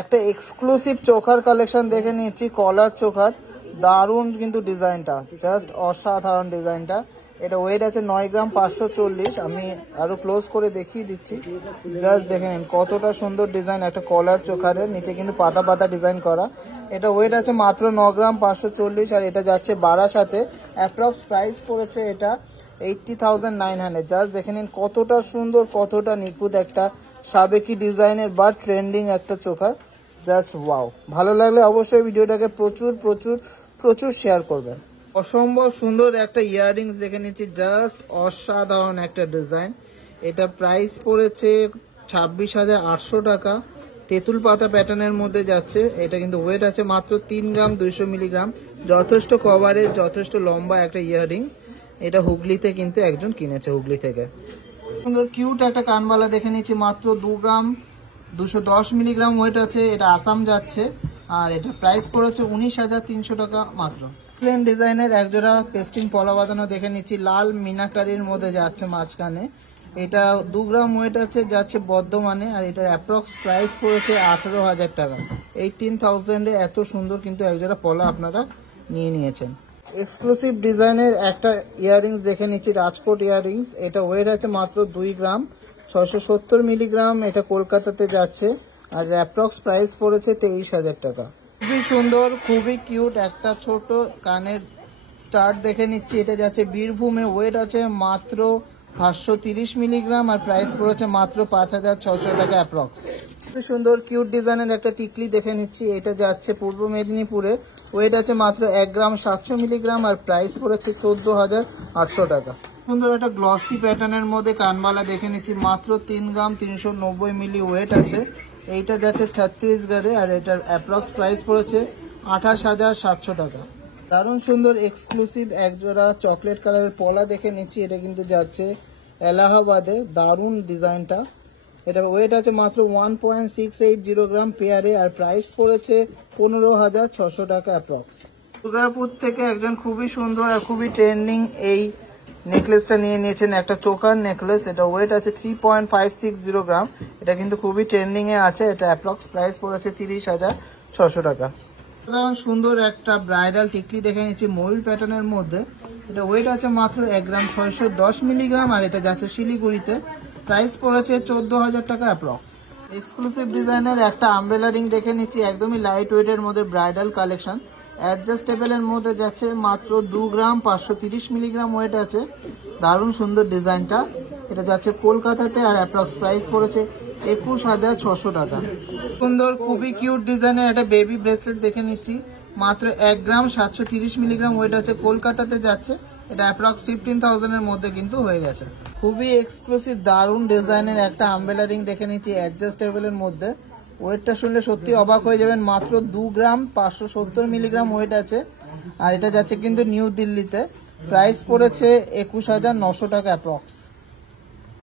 একটা exclusive চোখার collection দেখে নিচ্ছি, কলার চোখার। দারুণ কিন্তু ডিজাইনটা, জাস্ট অসাধারণ ডিজাইনটা। এটা ওয়েট আছে 9 গ্রাম 540। আমি আরো ক্লোজ করে দেখিয়ে দিচ্ছি, জাস্ট দেখে নিন কতটা সুন্দর ডিজাইন। একটা কলার চোখারের নিচে কিন্তু পাতা পাতা ডিজাইন করা। এটা ওয়েট আছে মাত্র 9 গ্রাম 540 আর এটা যাচ্ছে বারাসাতে। অ্যাপ্রক্স প্রাইস পড়েছে এটা 80,900। জাস্ট দেখে নিন কতটা সুন্দর, কতটা নিখুঁত একটা সাবেকি ডিজাইনের বা ট্রেন্ডিং একটা চোখার। Just wow. ভালো লাগলে অবশ্যই ভিডিওটাকে প্রচুর প্রচুর প্রচুর শেয়ার করবেন। অসম্ভব সুন্দর একটা ইয়াররিংস দেখে নিচ্ছি, জাস্ট অসাধারণ একটা ডিজাইন। এটা প্রাইস পড়েছে 26,800 টাকা। তেঁতুল পাতা প্যাটার্নের মধ্যে যাচ্ছে। এটা কিন্তু ওয়েট আছে মাত্র 3 গ্রাম 200 মিলিগ্রাম। যথেষ্ট কভারেজ, যথেষ্ট লম্বা একটা ইয়াররিং। এটা হুগলিতে কিন্তু একজন কিনেছে, হুগলি থেকে। সুন্দর কিউট একটা কানবালা দেখে নিচ্ছি, মাত্র 2 গ্রাম 210 মিলিগ্রাম ওয়েট আছে। এটা আসাম যাচ্ছে আর এটা প্রাইস পড়েছে 19,300 টাকা মাত্র। প্লেন ডিজাইনের একজোড়া পেস্টিং পলা বাঁধানো দেখে নিচ্ছি, লাল মিনাকারির মধ্যে যাচ্ছে মাঝখানে। এটা 2 গ্রাম ওয়েট আছে, যাচ্ছে বর্ধমানে আর এটার অ্যাপ্রক্স প্রাইস পড়েছে 18,000 টাকা। 18,000-এ এত সুন্দর কিন্তু একজোড়া পলা আপনারা নিয়ে নিয়েছেন। এক্সক্লুসিভ ডিজাইনের একটা ইয়াররিংস দেখে নিচ্ছি, রাজকোট ইয়াররিংস। এটা ওয়েট আছে মাত্র 2 গ্রাম 670 মিলিগ্রাম। এটা কলকাতাতে যাচ্ছে আর অ্যাপ্রক্স প্রাইস পড়েছে 23,000 টাকা। খুবই সুন্দর, খুবই কিউট একটা ছোট কানের স্টার্ট দেখে নিচ্ছি। এটা যাচ্ছে বীরভূমে, ওয়েট আছে মাত্র 530 মিলিগ্রাম আর প্রাইস পড়েছে মাত্র 5,600 টাকা অ্যাপ্রক্স। খুবই সুন্দর কিউট ডিজাইনের একটা টিকলি দেখে নিচ্ছি। এটা যাচ্ছে পূর্ব মেদিনীপুরে, ওয়েট আছে মাত্র 1 গ্রাম 700 মিলিগ্রাম আর প্রাইস পড়েছে 14,800 টাকা। সুন্দর একটা গ্লসি প্যাটার্নের মধ্যে কানবালা দেখে নিচ্ছি, মাত্র 3 গ্রাম 390 মিলি ওয়েট আছে। এইটা যাচ্ছে ছত্তিশগড়ে আর এটার অ্যাপ্রক্স প্রাইস পড়েছে 28,700 টাকা। দারুণ সুন্দর এক্সক্লুসিভ একজোড়া চকলেট কালারের পলা দেখে নিচ্ছি। এটা কিন্তু যাচ্ছে এলাহাবাদে। দারুণ ডিজাইনটা। এটা ওয়েট আছে মাত্র 1.680 গ্রাম পেয়ারে আর প্রাইস পড়েছে 15,600 টাকা অ্যাপ্রক্স। দুর্গাপুর থেকে একজন খুবই সুন্দর আর খুবই ট্রেন্ডিং এই নেকলেসটা নিয়ে নিয়েছেন, একটা চোকার নেকলেস। এটা ওয়েট আছে 3.560 গ্রাম। এটা কিন্তু খুবই ট্রেন্ডিং এ আছে। এটা অ্যাপ্রক্স প্রাইস পড়েছে 30,600 টাকা। সাধারণ সুন্দর একটা ব্রাইডাল টিকলি দেখে নিচ্ছি ময়ূর প্যাটার্নের মধ্যে। এটা ওয়েট আছে মাত্র 1 গ্রাম 610 মিলিগ্রাম আর এটা যাচ্ছে শিলিগুড়িতে। প্রাইস পড়েছে 14,000 টাকা অ্যাপ্রক্স। এক্সক্লুসিভ ডিজাইনের একটা আমব্রেলা রিং দেখে নিচ্ছি, একদমই লাইট ওয়েটের মধ্যে ব্রাইডাল কালেকশন। অ্যাডজাস্টেবলের মধ্যে যাচ্ছে মাত্র 2 গ্রাম 530 মিলিগ্রাম ওয়েট আছে। দারুণ সুন্দর ডিজাইনটা। এটা যাচ্ছে কলকাতাতে আর অ্যাপ্রক্স প্রাইস পড়েছে 21,600 টাকা। সুন্দর খুবই কিউট ডিজাইনের একটা বেবি ব্রেসলেট দেখে নিচ্ছি, মাত্র 1 গ্রাম 730 মিলিগ্রাম ওয়েট আছে। কলকাতাতে যাচ্ছে। এটা অ্যাপ্রক্স 15,000-এর মধ্যে কিন্তু হয়ে গেছে। খুবই এক্সক্লুসিভ দারুণ ডিজাইনের একটা আমব্রেলা রিং দেখে নিচ্ছি অ্যাডজাস্টেবলের মধ্যে। ওয়েটটা শুনলে সত্যি অবাক হয়ে যাবেন, মাত্র 2 গ্রাম 570 মিলিগ্রাম ওয়েট আছে আর এটা যাচ্ছে কিন্তু নিউ দিল্লিতে। প্রাইস পড়েছে 21,900 টাকা অ্যাপ্রক্স।